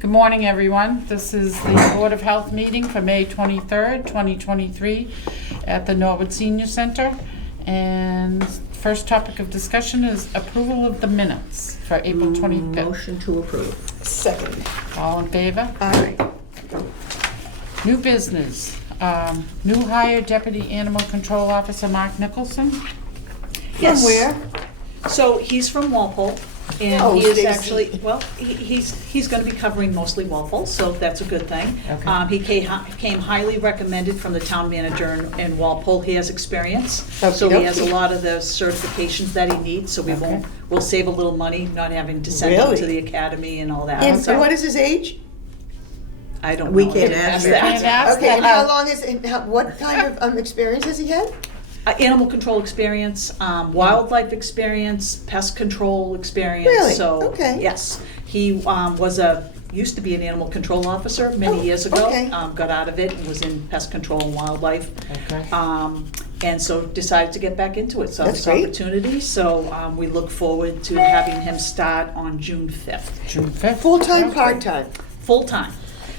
Good morning, everyone. This is the Board of Health meeting for May 23rd, 2023 at the Norwood Senior Center. And first topic of discussion is approval of the minutes for April 25th. Motion to approve. Second. All in favor? Aye. New business. New hire Deputy Animal Control Officer Mark Nicholson. From where? So he's from Walpole, and Oh, he is Stacy. actually, well, he's gonna be covering mostly Walpole, so that's a good thing. Okay. He came highly recommended from the town manager in Walpole. He has experience, so he has a Okey-dokey. lot of the certifications that he needs, so Okay. we'll save a little money, not having to send him to Really? the academy and all that. And So what is his age? I don't know. We I can't didn't ask that. Can't ask Okay, and that. how long is, what kind of experience has he had? Animal control experience, wildlife experience, pest control experience. Really? So, Okay. yes, he used to be an animal control officer many Oh, years ago. okay. Got out of it and was in pest control and wildlife. Okay. And so decided to get back into it. So That's this great. opportunity. So we look forward to having him start on June 5th, June 5th. Full-time, Okay. part-time? full-time.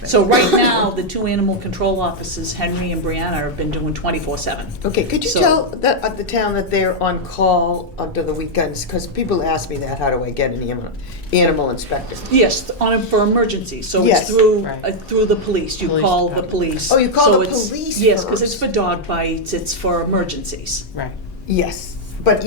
So right now, the two animal control officers, Henry and Brianna, have been doing 24/7. Okay, could you So- tell the town that they're on call under the weekends? Because people ask me that, how do I get an animal inspector? Yes, for emergencies, so Yes. it's through, Right. Through the police, you Police call the department. police. Oh, you call So the it's- police Yes, because first. it's for dog bites, it's for emergencies. Right. Yes, but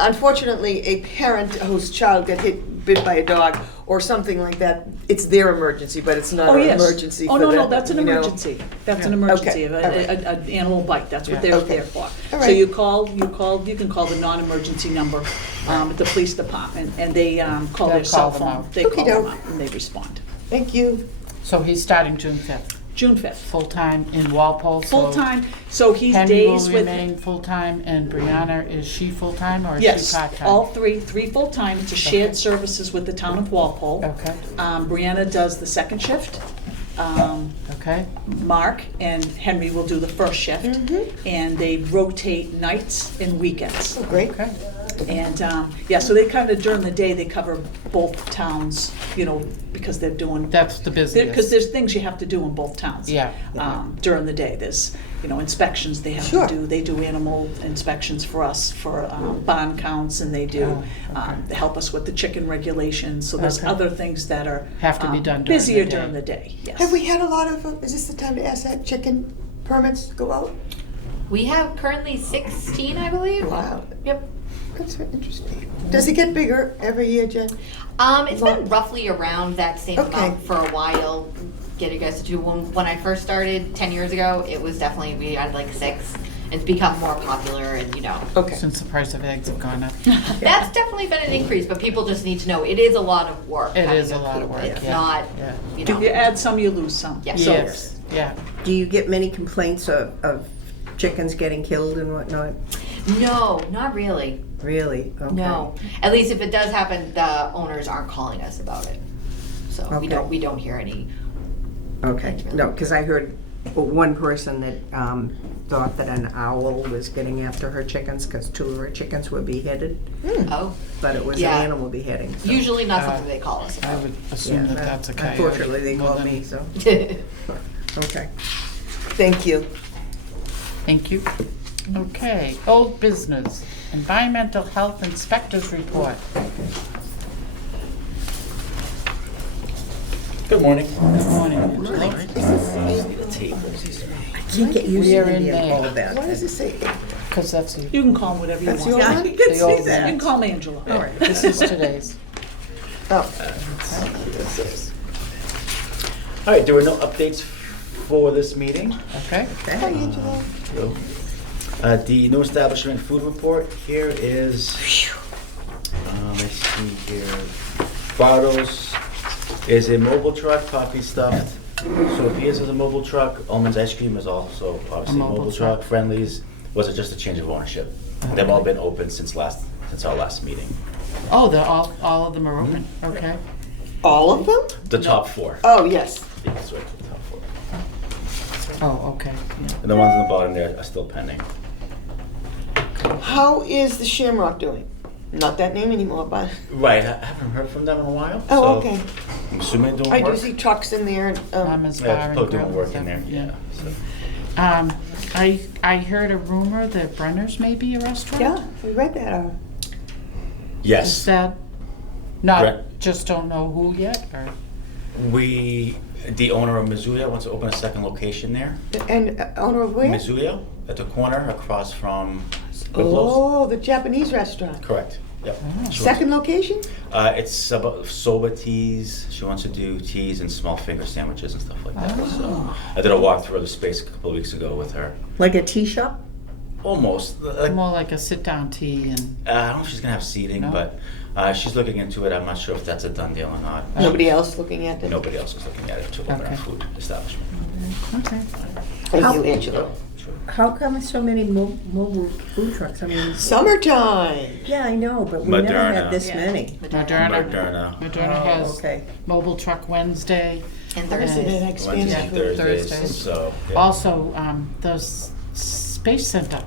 unfortunately, a parent whose child got bit by a dog or something like that, it's their emergency, but it's not Oh, an yes. emergency Oh, for no, them, no, that's an you know? emergency, that's an Yeah. emergency, Okay, all right. an animal bite, that's what Yeah. they're Okay. there for. All So right. you can call the non-emergency number at the police department, and they call They'll their cell call them phone. out. They call them Okey-doke. out and they respond. Thank you. So he's starting June 5th, June 5th, full-time in Walpole. So full-time, so he's Henry will days with. remain full-time, and Brianna, is she full-time or is she Yes, part-time? all three full-time. It's a shared Okay. services with the town of Walpole. Okay, Brianna does the second shift. okay, Mark and Henry will do the first shift. And they rotate nights and weekends. Oh, great. okay. And, so they kind of, during the day, they cover both towns, because they're doing. That's the Because busiest. there's things you have to do in both towns. Yeah. During the day, there's, inspections they have Sure. to do. They do animal inspections for us for barn counts, and they do, Oh, okay. they help us with the chicken regulations. So there's Okay. other things that are. Have to be done during the busier day. during the day, yes. Have we had a lot of, is this the time to ask that, chicken permits go out? We have currently 16, I believe. Wow, Yep. that's very interesting. Does it get bigger every year, Jen? It's been roughly around that same Okay. amount for a while. Get you guys to do when I first started 10 years ago, it was definitely we had like 6. It's become more popular, and Okay. Since the price of eggs have gone up. that's definitely been an increase. But people just need to know it is a lot of work. It having is a lot of approve work, it. It's yeah, not, yeah. You add some, you lose some. Yeah. So- Yes, yeah. Do you get many complaints of chickens getting killed and whatnot? No, not really. Really? Okay. No. At least if it does happen, the owners aren't calling us about it. So Okay. we don't hear any. Okay, no, because I heard one person that thought that an owl was getting after her chickens because 2 of her chickens were beheaded, Oh, but it was Yeah. an animal beheading. so- usually not something they call us I about. would assume Yeah, that that's a coyote. Unfortunately, they Well, called then- me, so, okay. Thank you. Thank you. Okay, old business, environmental health inspectors report. Good morning. Good morning, Angela. I can't get used We to are in being May. called that. Why does it say? Because that's you. You can call them whatever you That's want. your Yeah, one? you can The see old You that. can call me Angela. All right. This is today's. Oh. All right, there were no updates for this meeting. Okay, Hi, Okay. Angela. The new establishment food report here is, let's see here, Bardo's is a mobile truck, coffee stuffed. Sophia's is a mobile truck. Ullman's Ice Cream is also obviously a mobile mobile truck. truck. Friendly's was it just a change of ownership. They've all been open since last It's our last meeting. Oh, all of them are open, okay. All of them? The top 4. Oh, yes. Yeah, that's right, the top 4. Oh, okay, yeah. And the ones on the bottom there are still pending. How is the Shamrock doing? Not that name anymore, but, Right, I haven't heard from them in a while. oh, so okay. I'm assuming they're doing I work. do see trucks in there. Mama's Bar Yeah, and people Grill doing and work in stuff, there, yeah. So. I heard a rumor that Brenner's may be a restaurant. Yeah, we read that. Is Yes, that, just don't know who yet, or? the owner of Mizuya wants to open a second location there. And owner of where? Mizuya, at the corner across from Goodloe's. Oh, the Japanese restaurant. Correct, yep. Oh. She wants- Second location? It's about soba teas. She wants to do teas and small finger sandwiches and stuff like that. Oh. So I did a walkthrough of the space a couple of weeks ago with her. Like a tea shop? Almost. Like, More like a sit-down tea and, I don't know if she's gonna have seating, No? but she's looking into it. I'm not sure if that's a done deal or not. Nobody else looking at it? Nobody else is looking at it to open Okay. a food establishment. okay. Thank you, Angela. Sure. How come so many mobile food trucks? I mean, Summertime. yeah, I know, but we never Moderna. had this Yeah. many. Moderna. Moderna Oh, has okay. Mobile Truck Wednesday. And Thursday, Thursday. they like Spanish Wednesdays and food. Thursdays. Thursdays. So yeah. Also, the Space Center,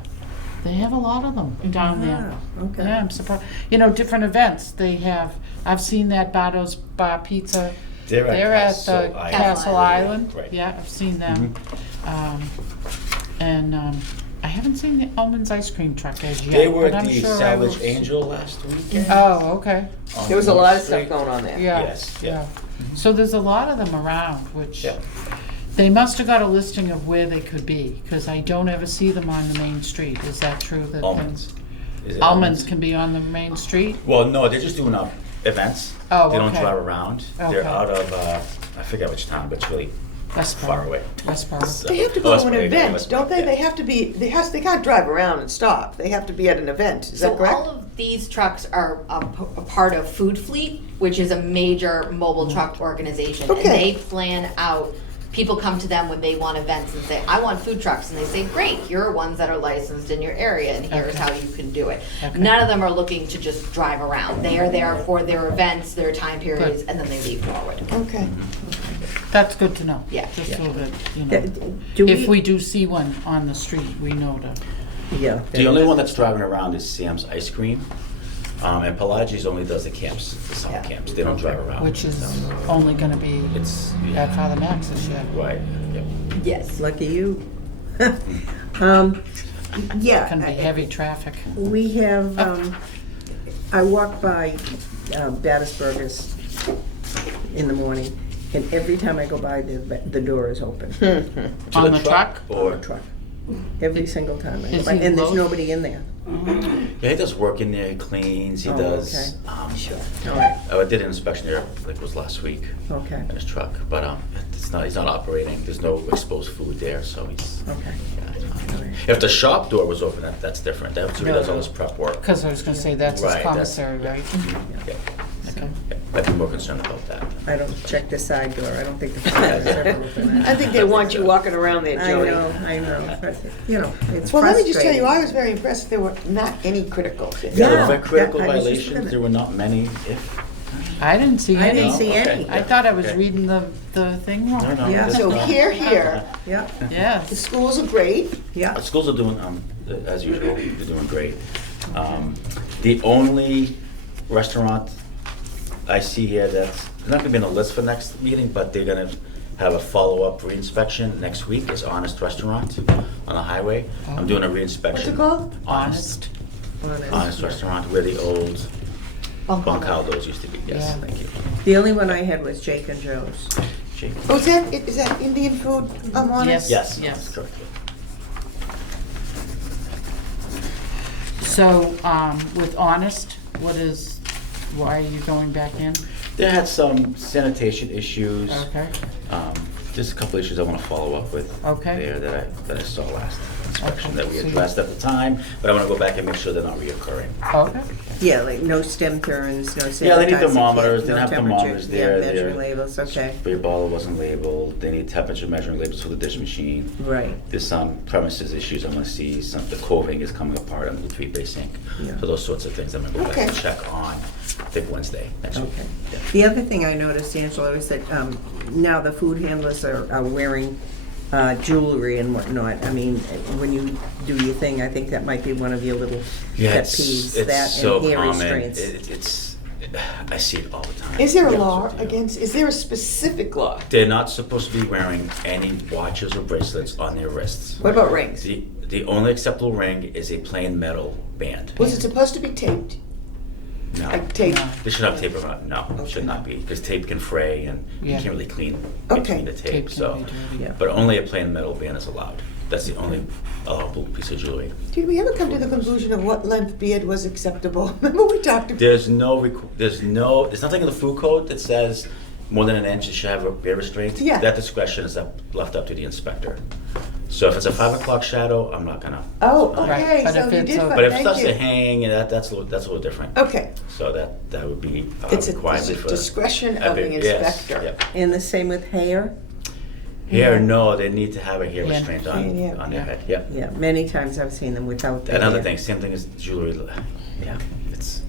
they have a lot of them down there. Ah, okay. Yeah, I'm surprised. You know, different events, they have, I've seen that Bardo's Bar Pizza. They're at Castle Island. Castle Island. Right. Yeah, I've seen them. And I haven't seen the Almonds Ice Cream Truck as yet. They were but at I'm the sure I Salvage will see- Angel last weekend. Oh, okay. on There was a lot of North stuff Street. going on there. Yeah. Yes, yeah. So there's a lot of them around, which Yeah. they must have got a listing of where they could be, because I don't ever see them on the main street. Is that true? That Almonds. Is it Almonds can be on the main street? Well, no, they're just doing events. Oh, They don't okay. drive around. Okay. They're out of, I forget which town, but it's really Westboro. far away. Westboro. So- They have to Oh, go that's to an right, yeah, event, that's don't right, they? yeah. They have to be, they can't drive around and stop. They have to be at an event. Is So that correct? all of these trucks are a part of Food Fleet, which is a major mobile truck organization. Okay. And they plan out, people come to them when they want events and say, I want food trucks. And they say, great, here are ones that are licensed in your area and here's Okay. how you can do it. Okay. None of them are looking to just drive around. They are there for their events, their time periods, and then they leave forward. Okay. That's good to know. Yeah. Just so that, you Th- know, Do if we do see one on the street, we know to. Yeah. The only one that's driving around is Sam's Ice Cream. And Pelagi's only does the camps, the summer Yeah. camps. They don't drive around. Which is only gonna be It's, at Father Max's shed. right, yep. Yes. Lucky you. Yeah. Gonna be heavy traffic. We have, I walk by Battisburgers in the morning, and every time I go by, the door is open. To On the truck? Or Or, truck. Every single time I go Is by, he and there's loaded? nobody in there. yeah, he does work in there, he cleans, he Oh, does. Sure. All right, I did an inspection there, like it was last week, okay, in his truck, but he's not operating, there's no exposed food there, so he's, okay. yeah, he's fine. All right. If the shop door was open, that's different, that's where he does all his prep work. Because I was gonna say, that's his Right, that's- commissary, right? Yeah, Okay. yeah, I'd be more concerned about that. I don't check the side door, I don't think the front door is ever open. I think they want you walking around there, Jody. I know, but, you know, it's Well, let me just tell frustrating. you, I was very impressed there were not any critical. Yeah, Yeah, the critical yeah, I was just violations, gonna- there were not many, if. I didn't see I any. didn't see Okay. any. I thought I was Okay. reading the thing wrong. No, no. Yeah. there's So no- here, Yeah, the Yes. schools are great. yeah. Schools are doing, as usual, they're doing great. The only restaurant I see here that's not gonna be on the list for next meeting, but they're gonna have a follow-up re-inspection next week is Honest Restaurant on the highway. I'm doing a re-inspection. What's it called? Honest. Honest. Honest Restaurant, where the old Boncaldo's used to be, yes, Yeah. thank you. The only one I had was Jake and Joe's. Jake? Oh, is that Indian food, Honest? Yes. Yes, that's correct. So, with Honest, why are you going back in? They had some sanitation issues. Okay. Just a couple issues I want to follow up with Okay. there that I saw last. inspection that we Okay. addressed at the time, but I want to go back and make sure they're not reoccurring. Okay. Yeah, like no stem turns, no Yeah, they need sanitizing thermometers, kit, they no have temperature, thermometers there. Yeah, they're- measuring labels, okay. Spray bottle wasn't labeled, they need temperature measuring labels for the dish machine. Right, There's some premises issues I'm gonna see, the coving is coming apart on the three-phase sink. Yeah. So those sorts of things I'm gonna go back and Okay. check on, I think Wednesday, next week. okay. Yeah. The other thing I noticed, Angela, was that now the food handlers are wearing jewelry and whatnot. I mean, when you do your thing, I think that might be one of your little Yeah, pet it's, peeves, it's that so and hair common. restraints. I see it all the time. Is there a to be law honest with you. against, is there a specific law? They're not supposed to be wearing any watches or bracelets on their wrists. What about rings? The only acceptable ring is a plain metal band. Was it supposed to be taped? No. Like tape? No. They should have tape around it. No, it should Okay. not be, because tape can fray and you Yeah. can't really clean Okay. between the tape, Tape can so. be dirty. Yeah. But only a plain metal band is allowed. That's the only allowable piece of jewelry. Did we ever come to the conclusion of what length beard was acceptable? Remember we talked about? There's there's nothing in the food code that says more than an inch you should have a beard restraint. Yeah. That discretion is left up to the inspector. So if it's a 5 o'clock shadow, I'm not gonna. Oh, Right, okay, but so if you it's did, a- But if it thank starts to you. hang, that's a little different. Okay, So that would be a it's requirement a for. discretion a of the big- yes, inspector. yep. And the same with hair? Hair, no, they need to have a hair Yeah. restraint Yeah. on their head, yep. Yeah, many times I've seen them without the Another hair. thing, same thing as jewelry, yeah, it's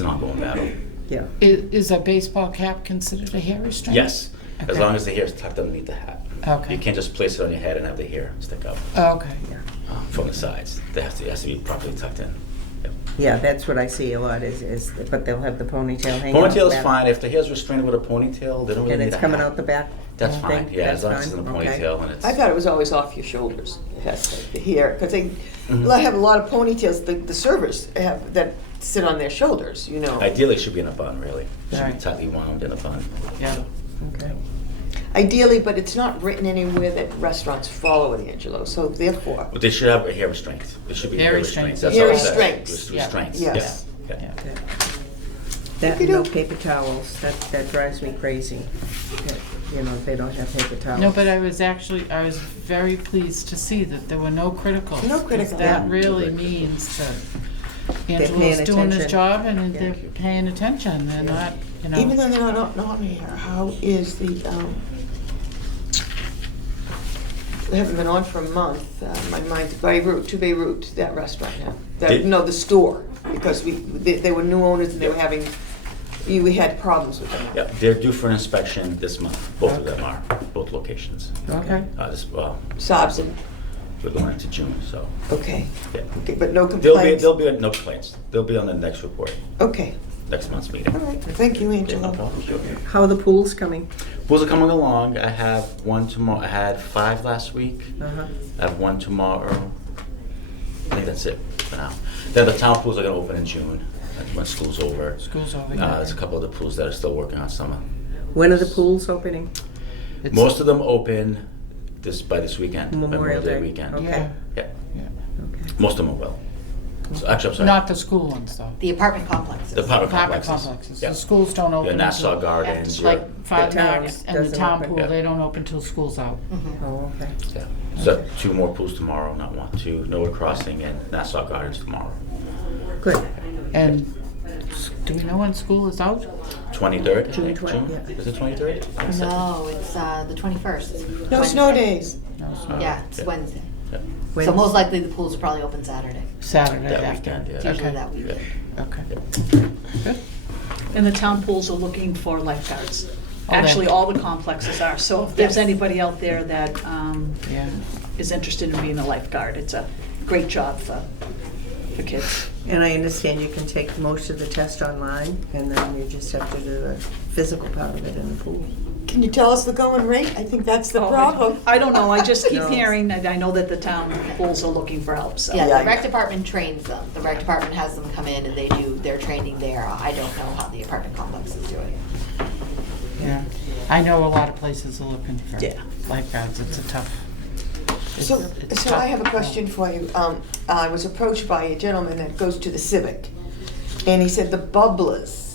an ongoing battle. Yeah, Is a baseball cap considered a hair restraint? Yes, as Okay. long as the hair is tucked underneath the hat. Okay. You can't just place it on your head and have the hair stick up Okay. from the sides. It has to be properly tucked in. Yep. yeah, that's what I see a lot but they'll have the ponytail hanging out the Ponytail's back. fine, if the hair's restrained with a ponytail, they don't really And need it's a coming hat. out the back? That's you fine, think? yeah, That's as long as it's in a fine? Okay. ponytail and it's. I thought it was always off your shoulders, yes, the hair, because they Mhm. have a lot of ponytails, the servers have, that sit on their shoulders, you know. Ideally, it should be in a bun, really. It should be Right. tightly wound in a bun. Yeah. Okay. Ideally, but it's not written anywhere that restaurants follow it, Angelo, so therefore, But they should have a hair restraint. There should be Hair hair restraints. restraints. That's Hair all it says. restraints. Yeah. Restraints, Yes. yeah. Yeah. That and no Okey-doke. paper towels, that drives me crazy. That, you know, they don't have paper towels. No, but I was very pleased to see that there were no criticals. No 'cause criticals. That Yeah. really means that paying Angela's doing his attention. job and they're Yeah. paying attention. They're not, you know. even though they're not on here, how is the, they haven't been on for a month, my mind's Beirut, to Beirut, that restaurant now. Did- No, the store, because they were new owners and they were having, we had problems with them. Yep, they're due for an inspection this month. Both of them are, both locations. Okay. Sobs and, We're going into June, so, okay, yeah. okay, but no There'll complaints? be no complaints. They'll be on the next report, Okay, next month's meeting. all right, thank you, Yeah, no Angelo. problem, sure. How are the pools coming? Pools are coming along. I have one tomorrow. I had 5 last week. Uh-huh. I have one tomorrow. I think that's it for now. Then the town pools are gonna open in June, when school's over. School's over, yeah. There's a couple of the pools that are still working on summer. When are the pools opening? It's- Most of them open by this weekend, Memorial Day. weekend. Okay. Yeah, Yeah, yeah. Okay. most of them will. So actually, I'm sorry. Not the school ones, though. The apartment complexes. The apartment Apartment complexes. complexes. Yeah. The schools don't open. Your Nassau until- Gardens, your, Like Five The town Knocks and the doesn't town open. pool, Yeah. they don't open till school's out. Oh, okay. yeah. So 2 more pools tomorrow, not 1, 2. Norwood Crossing and Nassau Gardens tomorrow. Good. And do we know when school is out? 23rd, I June think, 20, June? yeah. Is it 23rd? No, it's the 21st. No Wednesday. snow days. No, it's not. Yeah, it's Yeah. Wednesday. Yeah. When- So most likely the pools will probably open Saturday. Saturday That after. weekend, yeah. It's usually Okay. that week. Yeah. Okay. Good. And the town pools are looking for lifeguards. they- Actually, all the complexes are, so if there's Yes. anybody out there that Yeah. is interested in being a lifeguard, it's a great job for kids. And I understand you can take most of the test online, and then you just have to do the physical part of it in the pool. Can you tell us the going rate? I think that's the Oh, problem. I don't know, I just keep No. hearing, that I know that the town pools are looking for help, so. Yeah, Yeah. the rec department trains them. The rec department has them come in and they do their training there. I don't know how the apartment complexes do it. Yeah. I know a lot of places are looking for Yeah. lifeguards. It's a tough. So, it's so tough. I have a question for you. I was approached by a gentleman that goes to the Civic, and he said the bubblers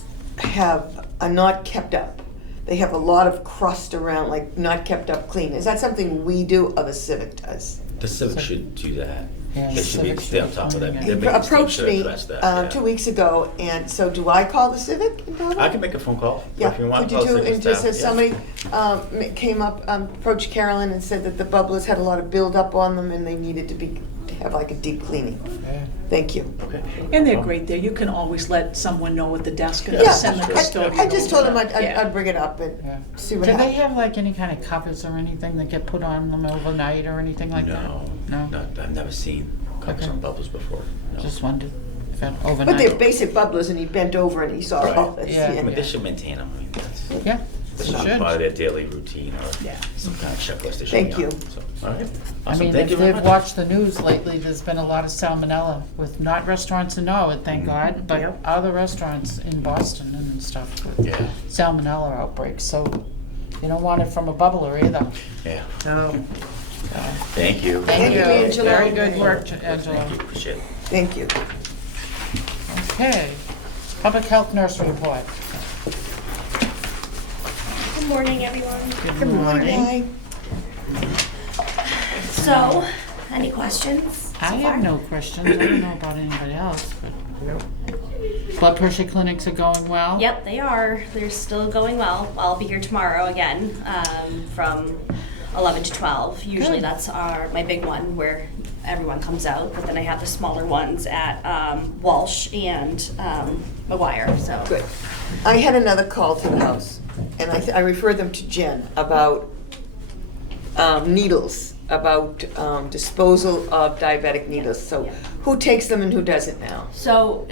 are not kept up. They have a lot of crust around, like not kept up clean. Is that something we do or the Civic does? The Civic should do that. Yeah, They should be civics stay on top of that. should be Their doing biggest thing approached should me address that, yeah. 2 weeks ago, and so do I call the Civic in Belleville? I can make a phone call Yeah, if you want. could you Call do, city and just staff, as yeah. somebody came up, approached Carolyn and said that the bubblers had a lot of buildup on them and they needed to have like a deep cleaning. Yeah. Thank you. Okay. And they're great there. You can always let someone know at the desk and Yeah, send the custodian. I just told him over. Yeah. I'd bring it up and Yeah. see what Do they happens. have like any kind of covers or anything that get put on them overnight or anything like that? No, No? I've never seen covers Okay. on bubbles before. No. Just wondered if that overnight. But they're basic bubblers and he bent over and he saw Right. all this. Yeah. I mean, they should maintain them. I mean, that's, Yeah, that you should be part of should. their daily routine or Yeah. some kind of checklist they should Thank be on. you. So, all right. I Awesome. mean, Thank you if very they've much. watched the news lately, there's been a lot of salmonella with not restaurants in Norwood, thank God, but Yep. other restaurants in Boston and stuff with Yeah, salmonella outbreaks, so you don't want it from a bubbler either. yeah. Oh, Thank you. Thank you, Angela. Very good work, Angela. Thank you, appreciate it. Thank you. Okay, public health nurse report. Good morning, everyone. Good morning. Bye. So, any questions? I have no questions, I don't know about anybody else, but blood pressure clinics are going well? Yep, they are. They're still going well. I'll be here tomorrow again, from 11 to 12. Usually Good. that's my big one where everyone comes out, but then I have the smaller ones at Walsh and McGuire, so. Good. I had another call to the house, and I referred them to Jen about needles, about disposal of diabetic needles. So Yeah. who takes them and who doesn't now? So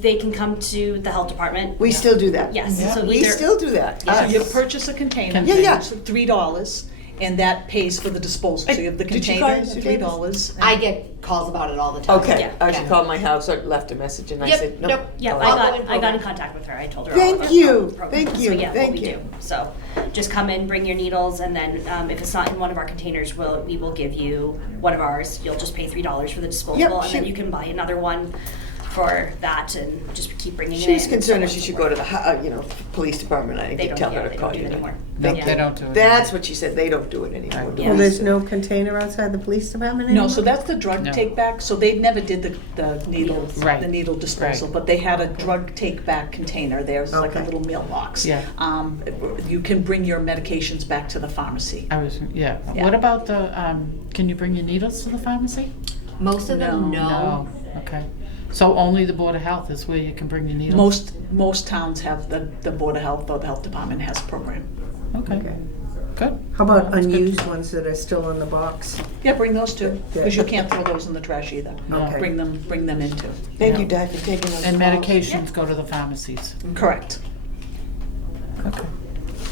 they can come to the health department. We still do that? Yes, Yeah. so We either. still do that? So you Us. purchase a container. Yeah, yeah. It's $3, and that pays for the disposal. So you have the Did you container, guys do $3. I get calls about it all the time. Okay, Yeah. I should Yeah. call my house or left a message and I Yep, said, no. nope. Yep, Oh, I Ongoing got in program. contact with her. I told her all Thank about you. the program. Thank So you. yeah, Thank what we you. do. So just come in, bring your needles, and then if it's not in one of our containers, we will give you one of ours. You'll just pay $3 for the disposable, and then she- you can buy another one for that, and just keep bringing it in. She's and concerned so if she on should and go so to the, police department. I They did don't- tell yeah, her they to don't call do you. it anymore. No, Yeah. they don't do it. That's what she said, they don't do it anymore. Yeah. well, there's no container outside the police department anymore? No, so that's the drug No. take back. So they never did the needle, Right. the needle disposal, Right. but they had a drug take back container. There's like a Okay. little mailbox. Yeah. You can bring your medications back to the pharmacy. I was, yeah. Yeah. What about the, can you bring your needles to the pharmacy? Most of them, no. Okay. So only the Board of Health is where you can bring your needles? Most towns have the Board of Health or the Health Department has a program. Okay, Okay. good. How about That's good. unused ones that are still in the box? Yeah, bring those too, Yeah. because you can't throw those in the trash either. Okay. Bring them in too. Thank Yeah. you, Dad, for taking those And calls. medications go to the pharmacies? Correct. Okay.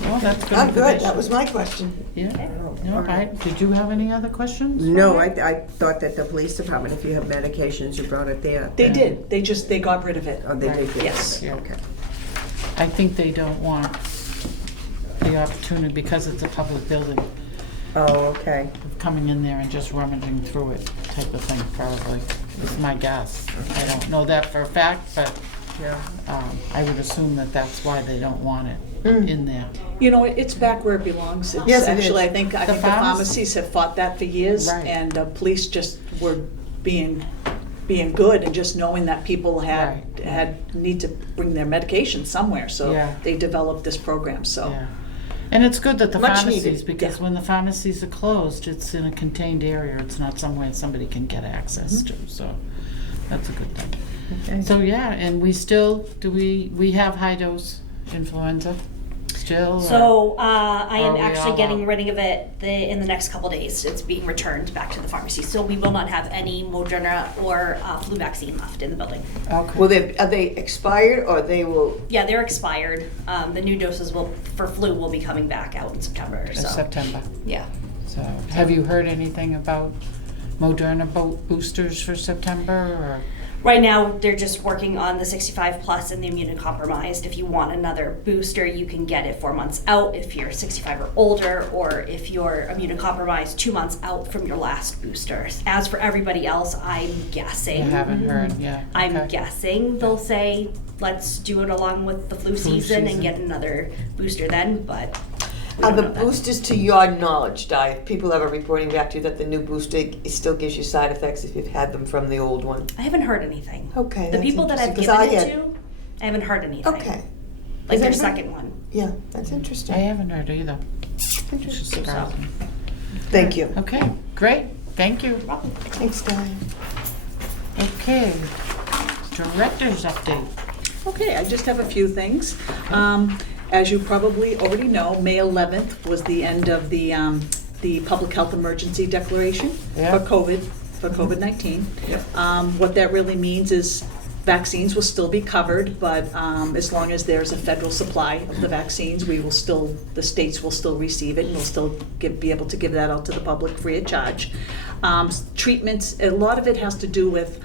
Well, that's good I'm good, information. that was my question. Yeah. Oh, All right. Did you have any other questions? No, I thought that the police department, if you have medications, you brought it there. They did, they got rid of it. Oh, they did? get it. Yes. Yeah. Okay. I think they don't want the opportunity, because it's a public building, Oh, okay. of coming in there and just rummaging through it type of thing, probably, is my guess. I don't know that for a fact, but Yeah. I would assume that that's why they don't want it Mm. in there. You know, it's back where it belongs. It's Yes, it actually, is. I think the pharmacy- pharmacies have fought that for years, Right. and the police just were being good and just knowing that people Right. had need to bring their medication somewhere, so Yeah. they developed this program, so. Yeah. And it's good that the Much pharmacies, needed, because yeah. when the pharmacies are closed, it's in a contained area. It's not somewhere somebody can get access to, so that's a good thing. Okay. So, yeah, and we have high dose influenza still? or- So I Or am are we actually all getting out? rid of it in the next couple days. It's being returned back to the pharmacy. So we will not have any Moderna or flu vaccine left in the building. Okay. Are they expired or they will, Yeah, they're expired. The new doses for flu will be coming back out in September. So September. yeah. So, have you heard anything about Moderna boosters for September, or? Right now, they're just working on the 65 plus and the immunocompromised. If you want another booster, you can get it 4 months out if you're 65 or older, or if you're immunocompromised 2 months out from your last booster. As for everybody else, I'm guessing. You haven't heard, yeah. I'm okay. guessing they'll say, let's do it along with the flu season season. and get another booster then, but Are don't the know that. boosters, to your knowledge, Di, if people ever reporting back to you that the new booster it still gives you side effects if you've had them from the old one? I haven't heard anything. Okay, The that's people that I've interesting, 'cause given I it had- to, I haven't heard anything. Okay, Like Is their that right? second one. yeah, that's I interesting. haven't heard either. Interesting. Surprising. Thank you. Okay, great, thank you. Thanks, Di. Okay, director's update. Okay, I just have a few things. As you probably already know, May 11th was the end of the public health emergency declaration Yeah. for COVID-19. What that really means is vaccines will still be covered, but as long as there's a federal supply of the vaccines, the states will still receive it, and we'll still be able to give that out to the public free of charge. Treatments, a lot of it has to do with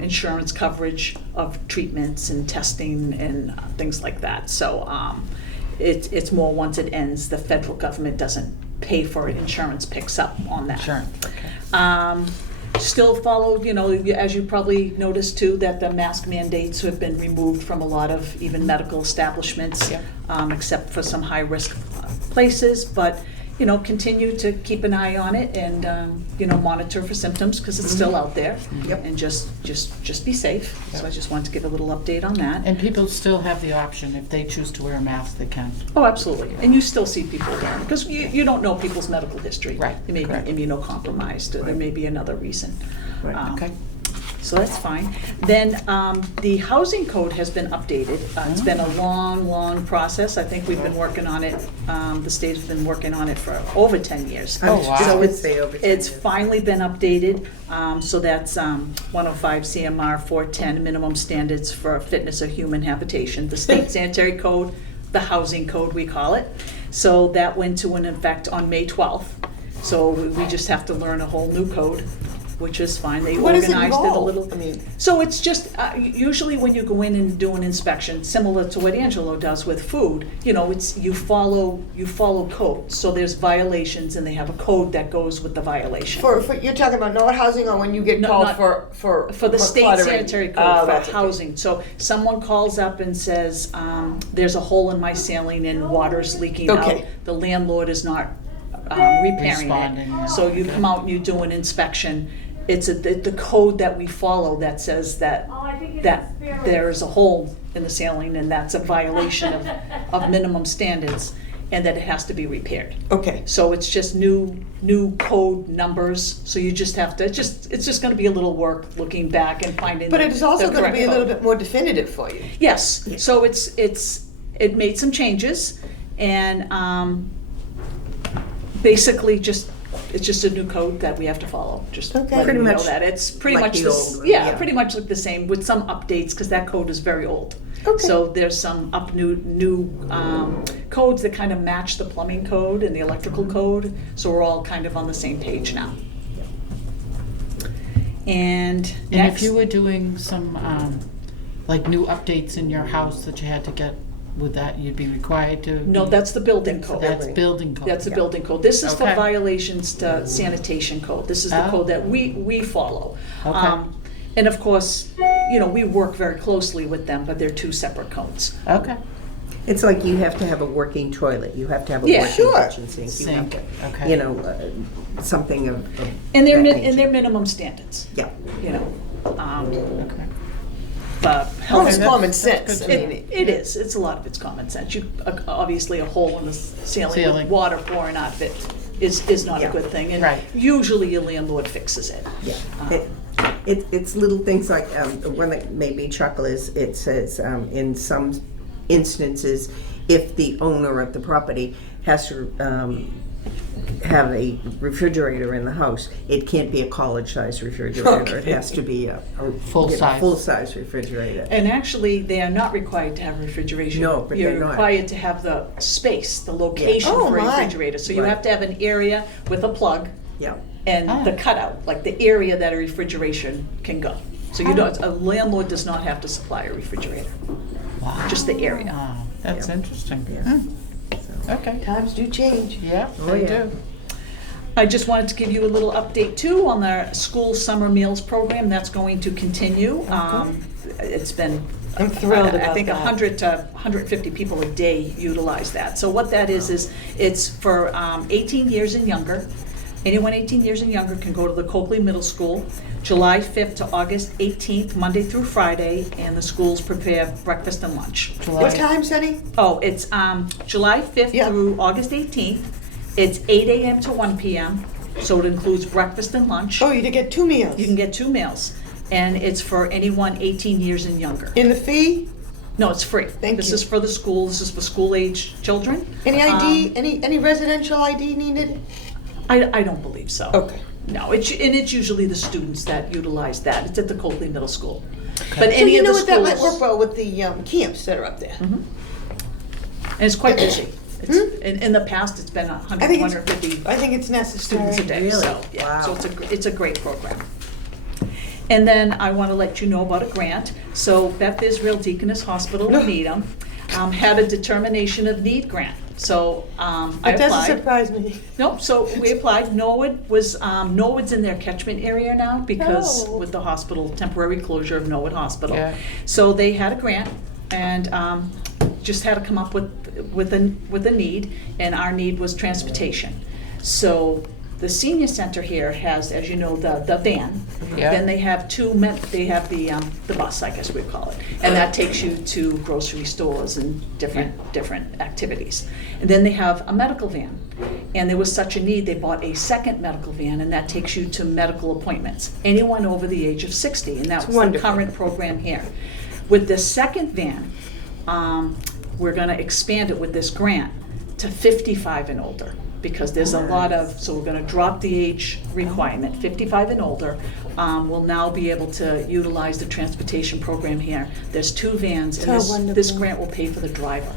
insurance coverage of treatments and testing and things like that. So it's more once it ends, the federal government doesn't pay for it, insurance picks up on that. Sure, okay. Still followed, as you probably noticed too, that the mask mandates have been removed from a lot of even medical establishments, Yep. Except for some high-risk places, but, continue to keep an eye on it and, monitor for symptoms, because it's still out there. Yep. And just be safe. So I just wanted to give a little update on that. And people still have the option, if they choose to wear a mask, they can. Oh, absolutely. And you still see people wearing, because you don't know people's medical history. Right, They may correct. be immunocompromised, or there may be another reason. Right. Okay. So that's fine. Then the housing code has been updated. It's been a long process. I think we've been working on it, the state's been working on it for over 10 years. Oh, wow. I would it's- say over 10 It's years. finally been updated, so that's 105 CMR 410, minimum standards for fitness of human habitation. The state sanitary code, the housing code we call it. So that went to an effect on May 12th. So we just have to learn a whole new code, which is fine. They What does it organized it a involve? little. I mean, So it's just, usually when you go in and do an inspection, similar to what Angelo does with food, it's, you follow code. So there's violations and they have a code that goes with the violation. for you're talking about not housing, or when you get No, called not- for For the state cluttering? sanitary Oh, code for that's okay. housing. So someone calls up and says, there's a hole in my ceiling and water's leaking out. Okay. The landlord is not repairing Responding, yeah. it. So you come out and you do an inspection. It's the code that we follow that says that there is a hole in the ceiling and that's a violation of minimum standards and that it has to be repaired. Okay. So it's just new code numbers, so you just have to, it's just gonna be a little work looking back and finding. But it is also the going to be a correct little code. bit more definitive for you. Yes, so it made some changes, and basically it's just a new code that we have to follow, just Okay. letting Pretty you know much that. It's pretty like much the this, old one, yeah, yeah. pretty much like the same, with some updates, because that code is very old. Okay. So there's some new codes that kind of match the plumbing code and the electrical code, so we're all kind of on the same page now. And And next, if you were doing some, like new updates in your house that you had to get with that, you'd be required to? no, that's the building code. That's building code. That's the building code. This is for Okay. violations to sanitation code. This is the Oh. code that we follow. Okay. And of course, we work very closely with them, but they're two separate codes. Okay, It's like you have to have a working toilet, you have to have a Yeah. working Sure. kitchen sink. You Sink, have to, okay. something of And they're, that and nature. they're minimum standards, Yeah. okay. the Well, health. it's that's- common that's sense. good I to mean, know. It is, it's a lot of it's common sense. Obviously, a hole in the ceiling Ceiling. with water pouring out of it is not a Yeah. good thing. And Right. usually your landlord fixes it. Yeah. It's little things like, the one that made me chuckle is, it says, in some instances, if the owner of the property has to have a refrigerator in the house, it can't be a college-sized refrigerator. It Okay. has to be a Full-size. full-size refrigerator. And actually, they are not required to have refrigeration. No, but You're they're not. required to have the space, the location Oh, for a my. refrigerator. So you Right. have to have an area with a plug Yeah. and Ah. the cutout, like the area that a refrigeration can go. So you don't, a landlord does not have to supply a refrigerator, Wow. just the area. Wow, that's Yeah. interesting. Yeah. Hmm, Okay, Times do change. yeah, Oh, they yeah. do. I just wanted to give you a little update too on the school summer meals program. That's going to continue. It's been, I'm thrilled I about think that. 100 to 150 people a day utilize that. So what that is it's for 18 years and younger. Anyone 18 years and younger can go to the Coakley Middle School, July 5th to August 18th, Monday through Friday, and the schools prepare breakfast and lunch. What time, Sunny? Oh, it's July 5th Yeah. through August 18th. It's 8 a.m. to 1 p.m., so it includes breakfast and lunch. Oh, you did get 2 meals. You can get 2 meals, and it's for anyone 18 years and younger. In the fee? No, it's free. Thank This you. is for the school, this is for school-age children. Any ID, any residential ID needed? I don't believe so. Okay. No, and it's usually the students that utilize that. It's at the Coakley Middle School. But So any you of know the what, that might schools, work well with the camps that are up there. and it's quite busy. It's, in the past, it's been 100, I think 150 I think it's necessary. students a day. Really? So, yeah, so Wow. it's a great program. And then I want to let you know about a grant. So Beth Israel Deaconess Hospital in Needham had a determination of need grant. So I That doesn't applied. surprise me. No, so we applied. Norwood's in their catchment area now because Oh. with the hospital, temporary closure of Norwood Hospital. Yeah. So they had a grant and just had to come up with a need, and our need was transportation. So the senior center here has, as you know, the van. Yeah. Then they have they have the bus, I guess we'd call it, and that takes you to grocery stores and different activities. And then they have a medical van, and there was such a need, they bought a second medical van, and that takes you to medical appointments. Anyone over the age of 60, and that's the wonderful. current program here. With the second van, we're going to expand it with this grant to 55 and older, because there's a lot of, so we're going to drop the age requirement. 55 and older will now be able to utilize the transportation program here. There's 2 vans, and So this wonderful. grant will pay for the driver.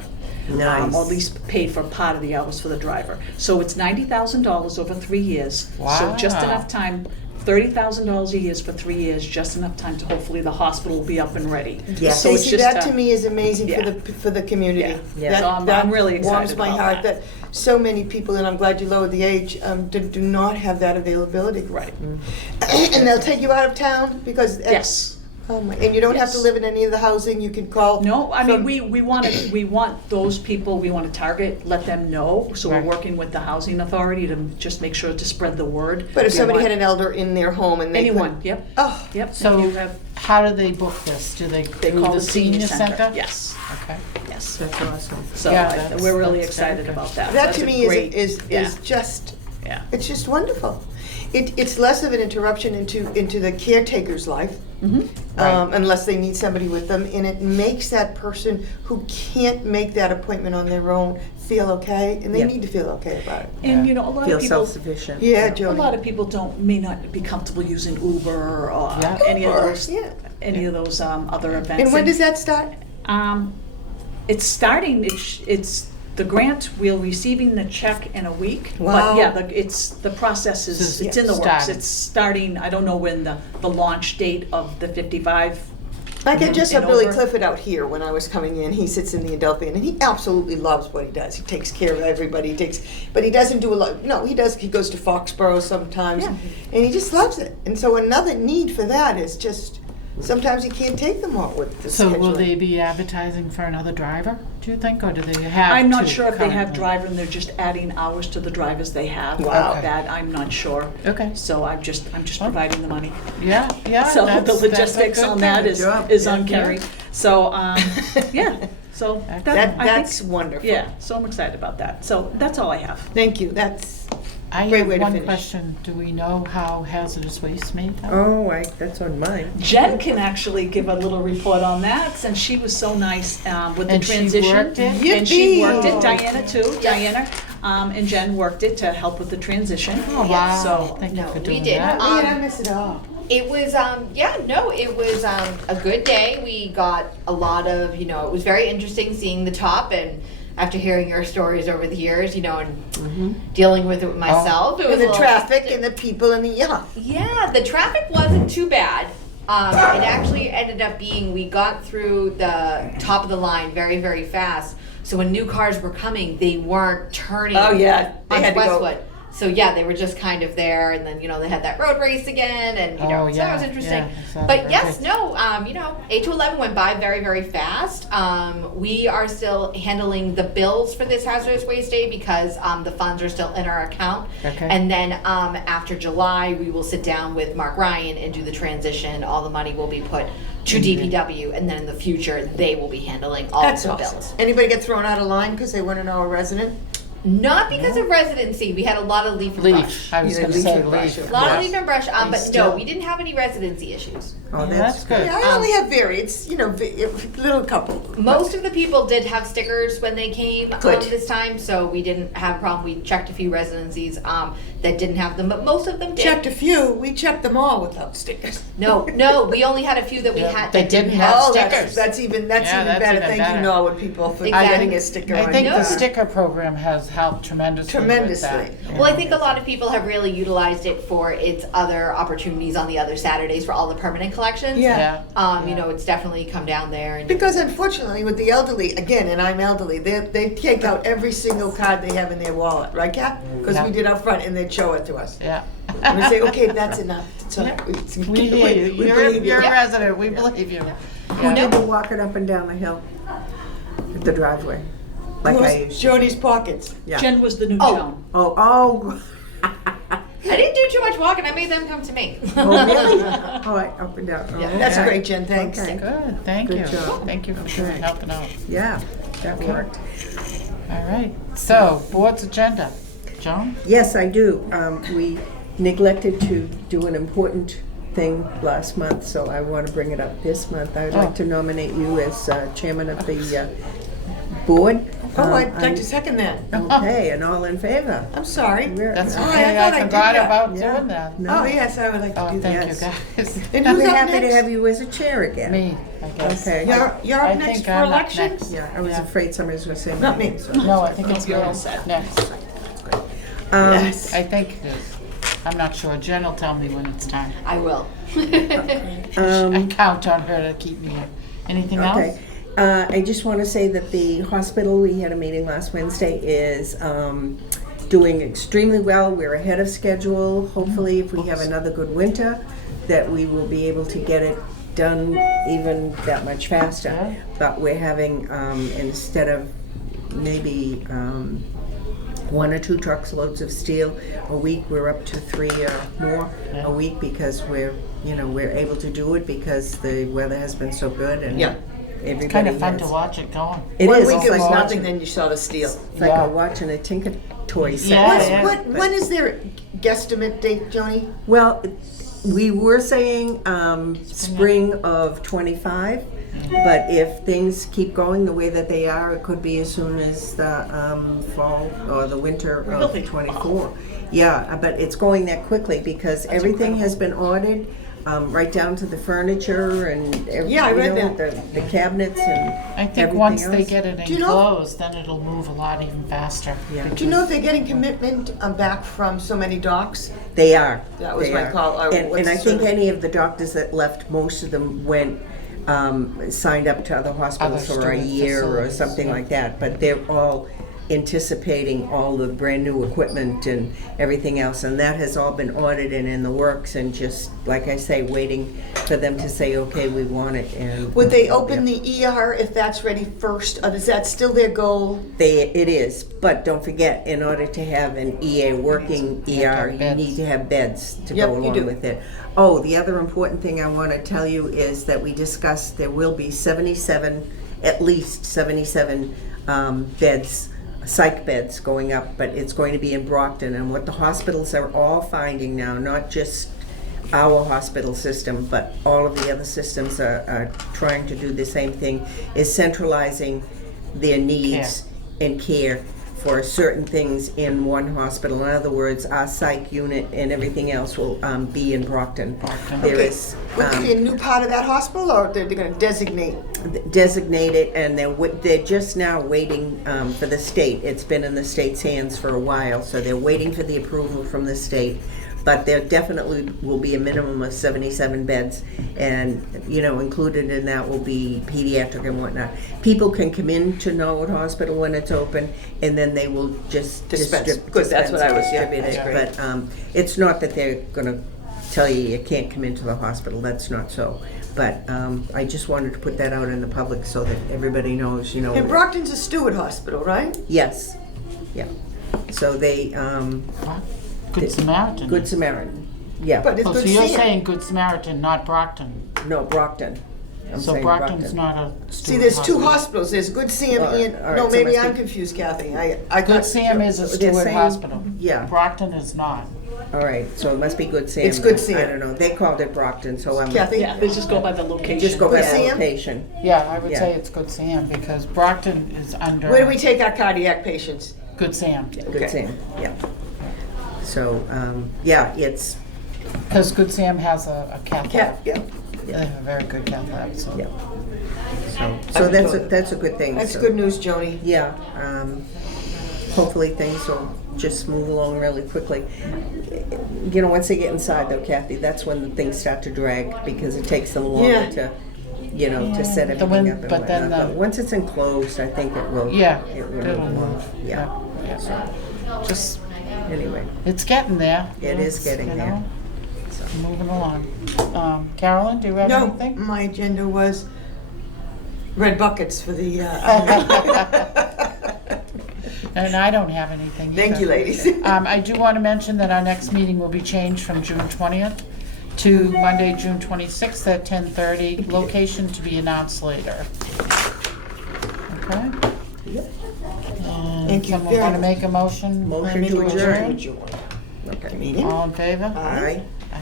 Nice. Or at least pay for part of the hours for the driver. So it's $90,000 over 3 years. So just Wow. enough time, $30,000 a year for 3 years, just enough time to hopefully the hospital will be up and ready. Yes. So it's Stacey, just that to me is amazing yeah. for the community. Yeah. Yeah. That- So I'm that really excited warms my about heart that. so many people, and I'm glad you lowered the age, do not have that availability. Right. And they'll take you out of town because. Yes. Oh my, and you don't have to Yes. live in any of the housing, you can call. No, I mean, from- we want those people, we want to target, let them know. So we're Right. working with the housing authority to just make sure to spread the word. But if We somebody want had an elder in their home and they. Anyone, couldn't- yep, Oh, yep. So If you have- how do they book this? Do they They through call the senior center? Yes, Okay. yes. That's awesome. So Yeah, I- that's- we're really that's very excited good. about that. that That's to a me great- is yeah, just, yeah. it's just wonderful. It's less of an interruption into the caretaker's life. Mhm. Unless they need somebody with them, and it makes that person who can't make that appointment on their own feel okay, and they Yeah. need to feel okay about it. And you know, a lot Feel of people, self-sufficient. Yeah, a Jody. lot of people may not be comfortable using Uber or Yeah. any of Uber, those, yeah. other events. And when does that start? It's starting. It's the grant. We're receiving the check in a week. Wow. But yeah, the process is This is it's in the works. started. It's starting. I don't know when the launch date of the 55. I get just and saw Billy over. Clifford out here when I was coming in. He sits in the adult van, and he absolutely loves what he does. He takes care of everybody. But he doesn't do a lot. No, he does. He goes to Foxborough sometimes, Yeah. and he just loves it. And so another need for that is just sometimes you can't take them all with the So will scheduling. they be advertising for another driver, do you think, or do they have I'm not two sure if they have currently? driver and they're just adding hours to the drivers they have. Wow. Okay. That I'm not sure. Okay. So I'm just providing the money. Yeah, yeah. So that's- the that's a logistics good on thing. that Good job. is Yeah. on Kerry. So yeah. So I That's think, wonderful. yeah. So I'm excited about that. So that's all I have. Thank you. That's I Great have way to one finish. question. Do we know how hazardous waste made that? Oh, that's on mine. Jen can actually give a little report on that since she was so nice with the And she transition. worked it? And she Yippee! worked it. Diana too. Diana and Jen worked it to help with the transition. Oh, wow. So Thank you No, for we doing did. that. man, I miss it all. It was, it was a good day. We got a lot of, it was very interesting seeing the top, and after hearing your stories over the years, and dealing with it myself, it was And a the little- traffic and the people and the Yeah, the traffic wasn't too bad. It actually ended up being, we got through the top of the line very, very fast. So when new cars were coming, they weren't turning Oh, yeah. They onto had to go- Westwood. So yeah, they were just kind of there, and then they had that road race again, and Oh, so that yeah, was interesting. yeah, I saw the But road yes, race. no, 8 to 11 went by very, very fast. We are still handling the bills for this hazardous waste day because the funds are still in our account. Okay. And then after July, we will sit down with Mark Ryan and do the transition. All the money will be put to DPW, and then in the future, they will be handling all That's of the awesome. bills. Anybody get thrown out of line because they weren't an our resident? Not because of residency. We had a lot of leaf and brush. Leaf, I was Yeah, gonna leaf say and brush. leaf. A lot yeah. of leaf and brush, but still- no, we didn't have any residency issues. Oh, Yeah, that's good. Yeah, I only have it's, little couple. Most of the people did have stickers when they came Good. this time, so we didn't have a problem. We checked a few residencies that didn't have them, but most of them did. Checked a few, we checked them all without stickers. No, we only had a few that we Yeah, had they that didn't didn't have. have Oh, stickers. that's even Yeah, that's better. even Thank better. you, Norwood people, for Exactly. getting a sticker I on think your the car. sticker program has helped tremendously with that. Tremendously. Well, I think a lot of people have really utilized it for its other opportunities on the other Saturdays for all the permanent collections. Yeah. It's definitely come down there. And Because unfortunately, with the elderly, again, and I'm elderly, they take out every single card they have in their wallet, right, Cap? Because Yeah. we did out front and they'd show it to us. Yeah. And we say, okay, that's enough. It's all right. We hear you. We You're believe you. a resident. We believe you. Who did the walking up and down the hill? The driveway? Like I Who's used. Jody's pockets. Yeah. Jen was the new Oh. Joan. Oh. I didn't do too much walking. I made them come to me. Oh, really? Oh, up and down. Oh, That's okay. great, Jen, thanks. Okay. Good. Thank Good you. job. Thank you for Okay. helping out. Yeah, that Okay. worked. All right. So, board's agenda. Joan? Yes, I do. We neglected to do an important thing last month, so I want to bring it up this month. I would Oh. like to nominate you as chairman of the board. Oh, I'd like to second that. Okay, and all in favor? I'm sorry. We're- That's Oh, I okay. thought I I did forgot that. about Yeah. doing that. No. Oh, yes, I would like to Oh, do that. thank Yes. you, guys. And I'll who's be up happy to next? have you as a chair again. Me, I guess. Okay. You're I up next think for I'm up election? next. Yeah, I was Yeah. afraid somebody was going to say Not my me. name, so- No, I think it's You're all Bill. set. Next. Yes. I think it is. I'm not sure. Jen will tell me when it's time. I will. I count on her to keep me in. Anything Okay. else? I just want to say that the hospital, we had a meeting last Wednesday, is doing extremely well. We're ahead of schedule. Hopefully, if we have another good winter, that we will be able to get it done even that much faster. Yeah. But we're having, instead of maybe 1 or 2 trucks loads of steel a week, we're up to 3 or more Yeah. a week because we're able to do it because the weather has been so good and Yeah. everybody Kind of fun has- to watch it going. It One is. week It's it was like nothing, watching, then you saw the steel. it's like Yeah. watching a Tinker toy set. Yeah, yeah. When is their guesstimate date, Joni? Well, we were saying spring of 25, but if things keep going the way that they are, it could be as soon as the fall or the winter of Really? 24. Yeah, but it's going that quickly because everything has been ordered, right down to the furniture and everything. Yeah, I read The cabinets and I think everything once they else. get it Do you know- enclosed, then it'll move a lot even faster. Yeah. Do you know if they're getting commitment back from so many docs? They are. That was They my are. call. And What's I the think sort of- any of the doctors that left, most of them went, signed up to other hospitals Other for a student year or facilities, something yeah. like that. But they're all anticipating all the brand new equipment and everything else. And that has all been ordered and in the works and just, like I say, waiting for them to say, okay, we want it. And Would they open the ER if that's ready first? Or is that still their goal? It is, but don't forget, in order to have an EA working You have to ER, have you beds. need to have beds to Yep, go you along do. with it. Oh, the other important thing I want to tell you is that we discussed there will be 77, at least 77 beds, psych beds going up, but it's going to be in Brockton. And what the hospitals are all finding now, not just our hospital system, but all of the other systems are trying to do the same thing, is centralizing their needs and care for certain things in one hospital. In other words, our psych unit and everything else will be in Brockton. There Okay. is Would it be a new part of that hospital, or they're going to designate? designated, and they're just now waiting for the state. It's been in the state's hands for a while, so they're waiting for the approval from the state But there definitely will be a minimum of 77 beds, and, you know, included in that will be pediatric and whatnot. People can come in to Norwood Hospital when it's open, and then they will just Dispense. Good, that's what I was- yeah, distribute it. that's great. But it's not that they're gonna tell you can't come into the hospital, that's not so. But I just wanted to put that out in the public so that everybody knows, you know. And Brockton's a Stewart hospital, right? Yes, yeah. So they, Good Samaritan. Good Samaritan, yeah. But it's Oh, so good you're seeing. saying Good Samaritan, not Brockton. No, Brockton. I'm So saying Brockton's not a See, Stewart there's two hospital. hospitals, there's Good Sam All right, and, all right, no, so maybe must I'm be- confused, Kathy. I Good got- Sam is a They're Stewart saying- hospital. yeah. Brockton is not. All right, so it must be Good Sam. It's Good then. Sam. I don't know, they called it Brockton, so I'm. Kathy? Yeah, they just go by the location. Just go by Good the Sam? location. Yeah, I would Yeah. say it's Good Sam because Brockton is under Where do we take our cardiac patients? Good Sam. Good Okay. Sam, yeah. So, yeah, it's, Because Good Sam has a cath lab. Yeah, They have a very good cath lab, so. yeah. So that's a good thing. that's so- good news, Joni. Yeah, hopefully things will just move along really quickly. You know, once they get inside though, Kathy, that's when the things start to drag because it takes them Yeah. longer to, you know, to set The everything wind- up and but then whatnot. the- But once it's enclosed, I think it will. Yeah, it will it'll move. Yeah, Yeah. so, Just, anyway, it's getting there. It is It's, getting you there. know, moving along. Carolyn, do you have No, anything? my agenda was red buckets for the, And I don't have anything either. thank you, ladies. I do want to mention that our next meeting will be changed from June 20th to Monday, June 26th at 10:30. Location to be announced later. Okay? Yep. And Thank you someone very want to much. make a motion? Motion to adjourn. Okay. Meeting? All in favor? Aye. Aye,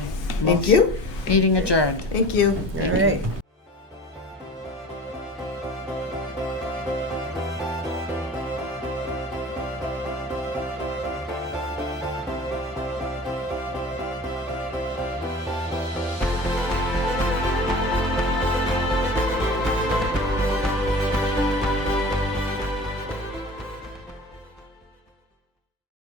Thank you, Meeting adjourned. thank you. all right.